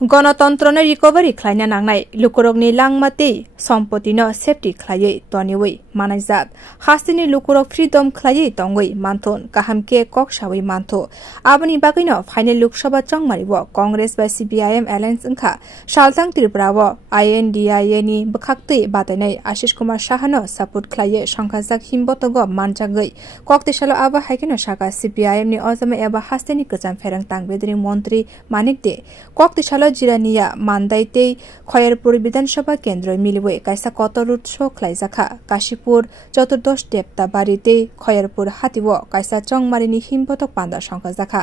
गणतन्त्रनो recovery खालायनो नांनाय लुकुरगनि लांमाति सम्पत्तिनो safety खालायै तनिवै मानायजात हास्तिनि लुकुरग freedom खालायै तंगै मानथन काहामके कक सावै मानथो आबनि बागैनो फाइनल लोकसभा चंगमारिबो कांग्रेस बा सीपीआईएम एलायन्स अंखा सालथां त्रिपुराबो आईएनडीआईए नि बखाक्तै बादायनाय आशिष कुमार साहानो सपोर्ट खालायै संखाजाक हिमबतगो मानजागै कक्तेसालो आबा हाइकेनो साका सीपीआईएम नि अजम एबा हास्तिनि गोजाम फेरं तांगबेदनि मन्त्री मानिक दे कक्तेसालो जिरानिया मानदायते खयरपुर विधानसभा केन्द्र मिलिवे कायसा कतरुट शो खलाइजाखा काशीपुर चतुर्दश देवता बारीते खयरपुर हातिवो कायसा चंगमारिनि हिमबतक पान्दा संखाजाखा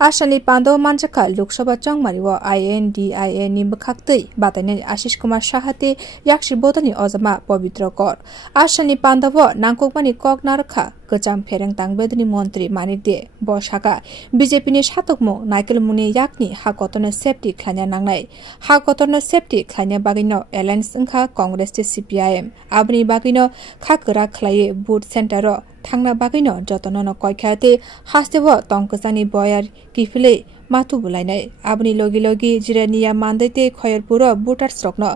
आसानि पान्दो मानजाखा लोकसभा चंगमारिवो आईएनडीआईए नि बखाक्तै बादायनाय आशिष कुमार साहाते याक्षि बोतनि अजमा पवित्र कर आसानि पान्दवो नांगकमानि कक नारखा गोजाम फेरं तांगबेदनि मन्त्री मानिक दे बसाका बीजेपी नि सातकमु नाइकेल मुनि याकनि हाकतनो सेफ्टि खान्या नांनाय हाकतनो सेफ्टि खान्या बागैनो एलायन्स अंखा कांग्रेस ते सीपीआईएम आबनि बागैनो खाकरा खलाये बुथ सेन्टर थांना बागैनो जतननो कयखाते हास्तेबो तंकसानि बयार किफिले माथु बुलायनाय आबनि लगी लगी जिरानिया मानदैते खयरपुर बुटार स्ट्रकनो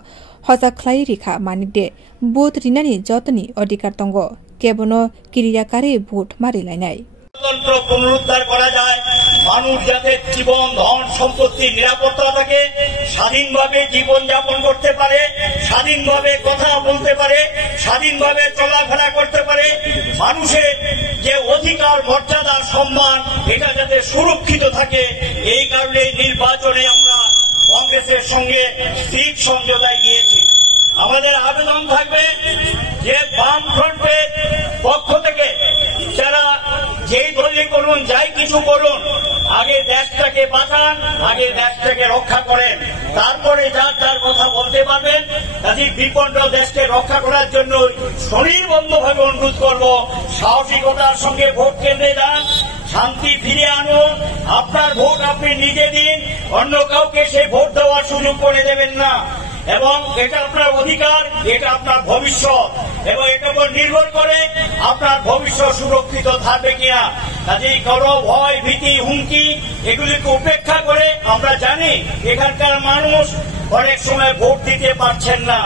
हजा खलाय रिखा मानिक दे बुथ रिनानि जतनि अधिकार तंगो केबनो क्रियाकारी भोट मारिलायनाय তন্ত্র পুনরুদ্ধার করা যায় মানুষ যাতে জীবন ধন সম্পত্তি নিরাপত্তা থাকে স্বাধীনভাবে জীবন যাপন করতে পারে স্বাধীনভাবে কথা বলতে পারে স্বাধীনভাবে চলাফেরা করতে পারে মানুষের যে অধিকার মর্যাদা সম্মান এটা যাতে সুরক্ষিত থাকে এই কারণে নির্বাচনে আমরা কংগ্রেসের সঙ্গে সিট সমঝোতায় গিয়েছি আমাদের আবেদন থাকবে যে বাম ফ্রন্টের পক্ষ থেকে যারা যেই দলই করুন যাই কিছু করুন আগে দেশটাকে বাঁচান আগে দেশটাকে রক্ষা করেন তারপরে যার যার কথা বলতে পারবেন কাজে বিপন্ন দেশকে রক্ষা করার জন্য স্বনির্বন্ধভাবে অনুরোধ করব সাহসিকতার সঙ্গে ভোট কেন্দ্রে যান শান্তি ফিরে আনুন আপনার ভোট আপনি নিজে দিন অন্য কাউকে সেই ভোট দেওয়ার সুযোগ করে দেবেন না এবং এটা আপনার অধিকার এটা আপনার ভবিষ্যৎ এবং এটার উপর নির্ভর করে আপনার ভবিষ্যৎ সুরক্ষিত থাকবে কিনা কাজেই কোনো ভয় ভীতি হুমকি এগুলিকে উপেক্ষা করে আমরা জানি এখানকার মানুষ অনেক সময় ভোট দিতে পারছেন না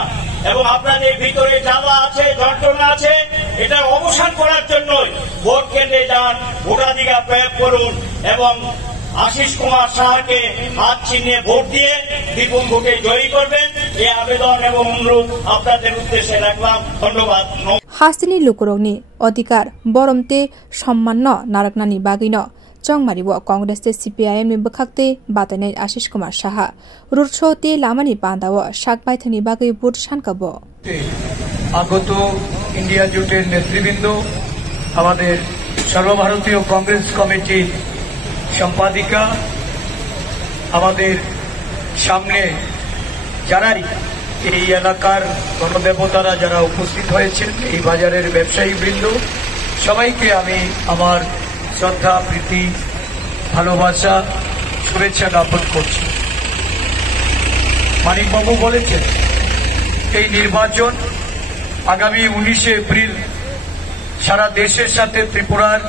এবং আপনাদের ভিতরে জ্বালা আছে যন্ত্রণা আছে এটার অবসান করার জন্যই ভোট কেন্দ্রে যান ভোটাধিকার প্রয়োগ করুন এবং आशीष कुमार साहा के हाथ चिन्हे भोट दिए विपुल भोटे जयी करबेन এই আবেদন এবং অনুরোধ আপনাদের উদ্দেশ্যে রাখলাম ধন্যবাদ हास्तिनि लुकुरगनि अधिकार बरमते सम्मान नारकनानि बागैनो चंगमारिबो कांग्रेस ते सीपीआईएम नि बखाक्ते बादायनाय आशीष कुमार साहा रुटशोते लामानि पान्दाव शाकबायथनि बागै भोट सानकाबो আগত ইন্ডিয়া জোটের নেতৃবৃন্দ আমাদের সর্বভারতীয় কংগ্রেস কমিটি সম্পাদিকা আমাদের সামনে যারাই এই এলাকার গণদেবতারা যারা উপস্থিত হয়েছেন এই বাজারের ব্যবসায়ী বৃন্দ সবাইকে আমি আমার শ্রদ্ধা প্রীতি ভালোবাসা শুভেচ্ছা জ্ঞাপন করছি মানিকবাবু বলেছেন এই নির্বাচন আগামী 19 এপ্রিল সারা দেশের সাথে ত্রিপুরার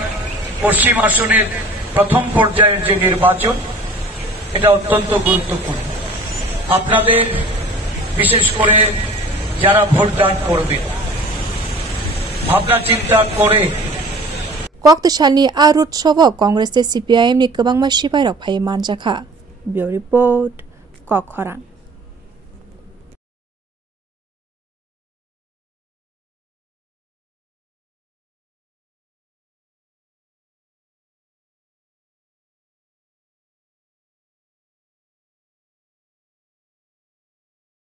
পশ্চিম আসনের প্রথম পর্যায়ের যে নির্বাচন এটা অত্যন্ত গুরুত্বপূর্ণ আপনাদের বিশেষ করে যারা ভোটদান করবে ভাবনা চিন্তা করে कक्तेसालनि आरुट सभ कांग्रेस सीपीआईएम नि गोबांमा सिपाइरक फाय मानजाखा ब्युरो रिपोर्ट कखरां।